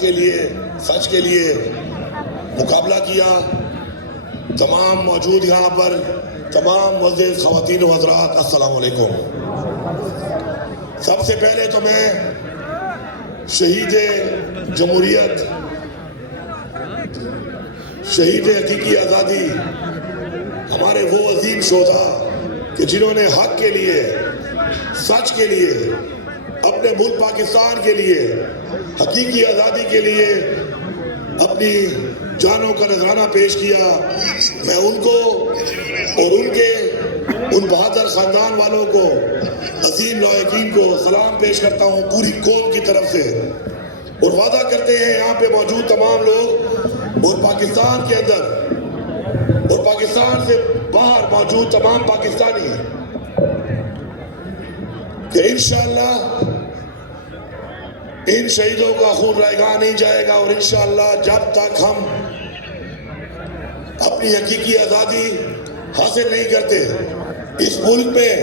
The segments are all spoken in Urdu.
کے لیے سچ کے لیے مقابلہ کیا۔ تمام موجود یہاں پر تمام معزز خواتین و حضرات، السلام علیکم۔ سب سے پہلے تو میں شہید جمہوریت، شہید حقیقی آزادی، ہمارے وہ عظیم شہداء کہ جنہوں نے حق کے لیے، سچ کے لیے، اپنے ملک پاکستان کے لیے، حقیقی آزادی کے لیے اپنی جانوں کا نذرانہ پیش کیا، میں ان کو اور ان بہادر خاندان والوں کو، عظیم لواحقین کو سلام پیش کرتا ہوں پوری قوم کی طرف سے، اور وعدہ کرتے ہیں یہاں پہ موجود تمام لوگ اور پاکستان کے اندر اور پاکستان سے باہر موجود تمام پاکستانی کہ انشاءاللہ ان شہیدوں کا خون رائگاں نہیں جائے گا، اور انشاءاللہ جب تک ہم اپنی حقیقی آزادی حاصل نہیں کرتے، اس ملک میں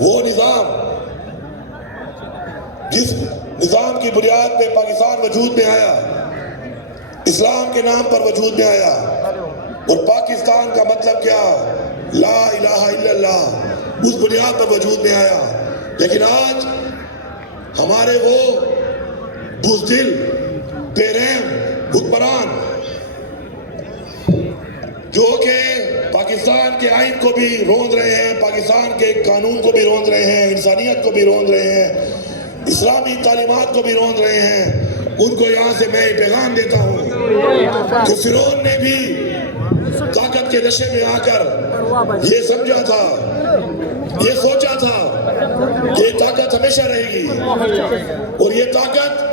وہ نظام جس نظام کی بنیاد پہ پاکستان وجود میں آیا، اسلام کے نام پر وجود میں آیا، اور پاکستان کا مطلب کیا؟ لا الہ الا اللہ، اس بنیاد پر وجود میں آیا۔ لیکن آج ہمارے وہ بزدل، بے رحم حکمران جو کہ پاکستان کے آئین کو بھی روند رہے ہیں، پاکستان کے قانون کو بھی روند رہے ہیں، انسانیت کو بھی روند رہے ہیں، اسلامی تعلیمات کو بھی روند رہے ہیں، ان کو یہاں سے میں پیغام دیتا ہوں کہ فرعون نے بھی طاقت کے نشے میں آ کر یہ سمجھا تھا، یہ سوچا تھا کہ یہ طاقت ہمیشہ رہے گی، اور یہ طاقت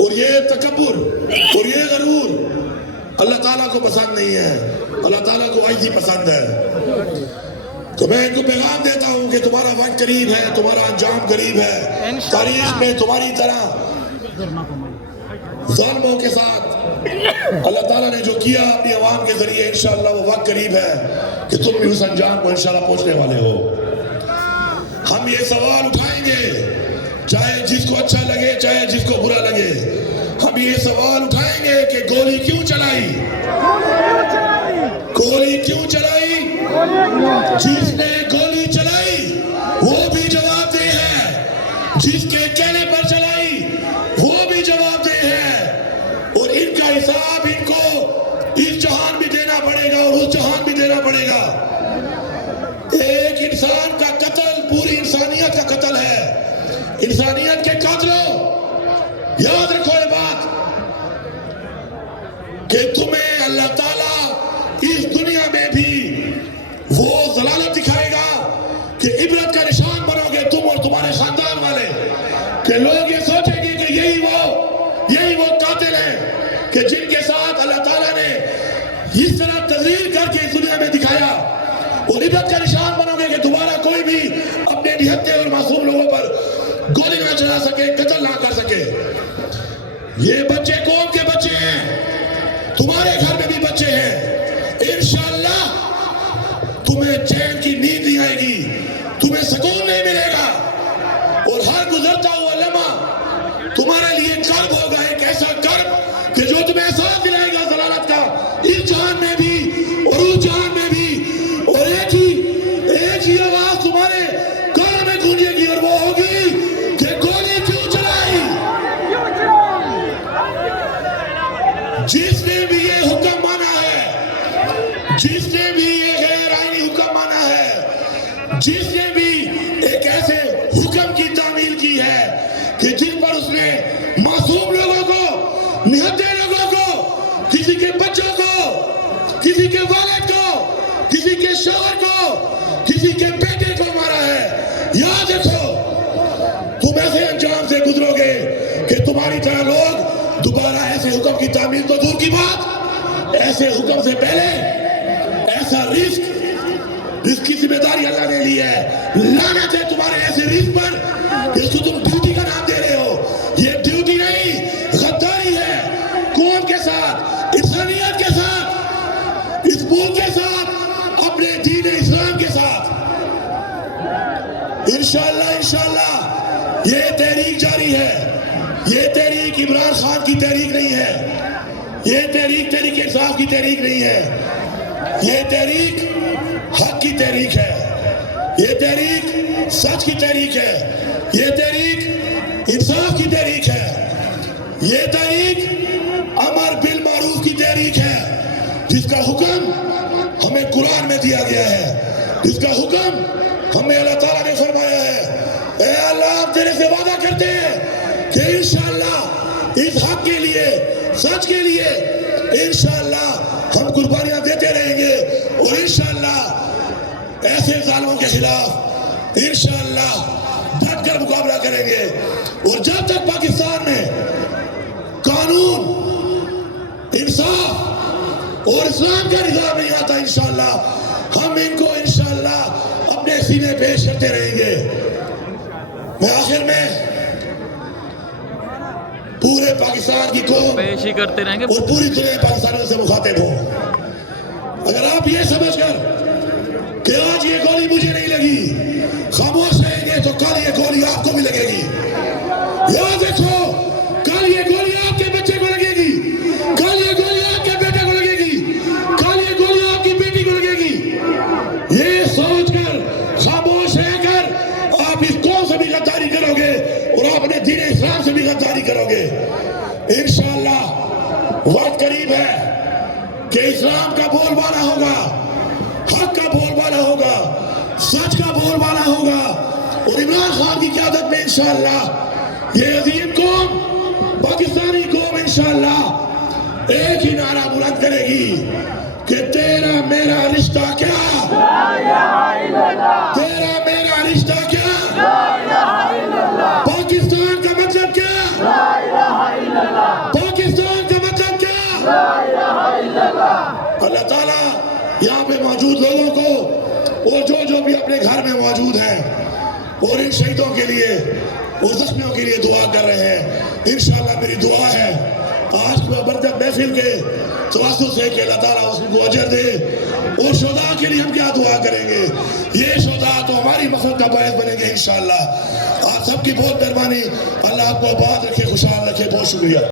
اور یہ تکبر اور یہ غرور اللہ تعالیٰ کو پسند نہیں ہے، اللہ تعالیٰ کو عاجزی پسند ہے۔ تو میں ان کو پیغام دیتا ہوں کہ تمہارا وقت قریب ہے، تمہارا انجام قریب ہے، تاریخ میں تمہاری طرح ظالموں کے ساتھ اللہ تعالیٰ نے جو کیا اپنی عوام کے ذریعے، انشاءاللہ وہ وقت قریب ہے کہ تم بھی اس انجام کو انشاءاللہ پہنچنے والے ہو۔ ہم یہ سوال اٹھائیں گے، چاہے جس کو اچھا لگے چاہے جس کو برا لگے، ہم یہ سوال اٹھائیں گے کہ گولی کیوں چلائی؟ گولی کیوں چلائی؟ جس نے گولی چلائی وہ بھی جواب دہ ہے، جس کے کہنے پر چلائی وہ بھی جواب دہ ہے، اور ان کا حساب ان کو اس جہان بھی دینا پڑے گا اور اس جہان بھی دینا پڑے گا۔ ایک انسان کا قتل پوری انسانیت کا قتل ہے۔ انسانیت کے قاتلوں، یاد رکھو یہ بات کہ تمہیں اللہ تعالیٰ اس دنیا میں بھی وہ ضلالت دکھائے گا کہ عبرت کا نشان بنو گے تم اور تمہارے خاندان والے، کہ لوگ یہ سوچیں گے کہ یہی وہ قاتل ہیں کہ جن کے ساتھ اللہ تعالیٰ نے اس طرح تذلیل کر کے اس دنیا میں دکھایا، اور عبرت کا نشان بنو گے کہ دوبارہ کوئی بھی اپنے نہتے اور معصوم لوگوں پر گولی نہ چلا سکے، قتل نہ کر سکے۔ یہ بچے قوم کے بچے ہیں، تمہارے گھر میں بھی بچے ہیں، انشاءاللہ تمہیں چین کی نیند نہیں آئے گی، تمہیں سکون نہیں ملے گا، اور ہر گزرتا ہوا لمحہ تمہارے لیے کرب ہوگا، ایک ایسا کرب کہ جو تمہیں احساس دلائے گا ضلالت کا، اس جہان میں بھی اور اس جہان میں بھی، اور ایک ہی آواز تمہارے کانوں میں گونجے گی، اور وہ ہوگی کہ گولی کیوں چلائی؟ جس نے بھی یہ حکم مانا ہے، جس نے بھی یہ غیر آئینی حکم مانا ہے، جس نے بھی ایک ایسے حکم کی تعمیل کی ہے کہ جن پر اس نے معصوم لوگوں کو، نہتے لوگوں کو، کسی کے بچوں کو، کسی کے والد کو، کسی کے شوہر کو، کسی کے بیٹے کو مارا ہے، یاد رکھو تم ایسے انجام سے گزرو گے کہ تمہاری طرح لوگ دوبارہ ایسے حکم کی تعمیل تو دور کی بات، ایسے حکم سے پہلے ایسا رزق کی ذمہ داری اللہ نے لی ہے، لعنت ہے تمہارے ایسے رزق پر جس کو تم ڈیوٹی کا نام دے رہے ہو۔ یہ ڈیوٹی نہیں، غداری ہے قوم کے ساتھ، انسانیت کے ساتھ، اس ملک کے ساتھ، اپنے دین اسلام کے ساتھ۔ انشاءاللہ یہ تحریک جاری ہے، یہ تحریک عمران خان پاکستان کی تحریک نہیں ہے، یہ تحریک تحریک انصاف کی تحریک نہیں ہے، یہ تحریک حق کی تحریک ہے، یہ تحریک سچ کی تحریک ہے، یہ تحریک انصاف کی تحریک ہے، یہ تحریک امر بالمعروف کی تحریک ہے، جس کا حکم ہمیں قرآن میں دیا گیا ہے، جس کا حکم ہمیں اللہ تعالیٰ نے فرمایا ہے۔ اے اللہ، ہم تیرے سے وعدہ کرتے ہیں کہ انشاءاللہ اس حق کے لیے، سچ کے لیے انشاءاللہ ہم قربانیاں دیتے رہیں گے، اور انشاءاللہ ایسے ظالموں کے خلاف انشاءاللہ ڈٹ کر مقابلہ کریں گے۔ اور جب تک پاکستان میں قانون، انصاف اور اسلام کا نظام نہیں آتا، انشاءاللہ ہم ان کو انشاءاللہ اپنے سینے پیش کرتے رہیں گے۔ میں آخر میں پورے پاکستان کی قوم پیش ہی کرتے رہیں گے اور پوری دنیا پاکستانیوں سے مخاطب ہوں، اگر آپ یہ سمجھ کر کہ آج یہ گولی مجھے نہیں لگی خاموش رہیں گے تو کل یہ گولی آپ کو بھی لگے گی۔ یاد رکھو، کل یہ گولی آپ کے بچے کو لگے گی، کل یہ گولی آپ کے بیٹے کو لگے گی، کل یہ گولی آپ کی بیٹی کو لگے گی۔ یہ سوچ کر خاموش رہ کر آپ اس قوم سے بھی غداری کرو گے اور آپ اپنے دین اسلام سے بھی غداری کرو گے۔ انشاءاللہ وقت قریب ہے کہ اسلام کا بول بالا ہوگا، حق کا بول بالا ہوگا، سچ کا بول بالا ہوگا، اور عمران خان کی قیادت میں انشاءاللہ یہ عظیم قوم، پاکستانی قوم انشاءاللہ ایک ہی نعرہ بلند کرے گی کہ تیرا میرا رشتہ کیا، تیرا میرا رشتہ کیا، پاکستان کا مطلب کیا، پاکستان کا مطلب کیا۔ اللہ تعالیٰ یہاں پہ موجود لوگوں کو اور جو بھی اپنے گھر میں موجود ہیں اور ان شہیدوں کے لیے اور زخمیوں کے لیے دعا کر رہے ہیں، انشاءاللہ میری دعا ہے آج کی بابرکت محفل کے توسط سے کہ اللہ تعالیٰ اس کو اجر دے۔ اور شہداء کے لیے ہم کیا دعا کریں گے؟ یہ شہداء تو ہماری مغفرت کا باعث بنیں گے انشاءاللہ۔ آپ سب کی بہت مہربانی، اللہ آپ کو آباد رکھے، خوشحال رکھے، بہت شکریہ۔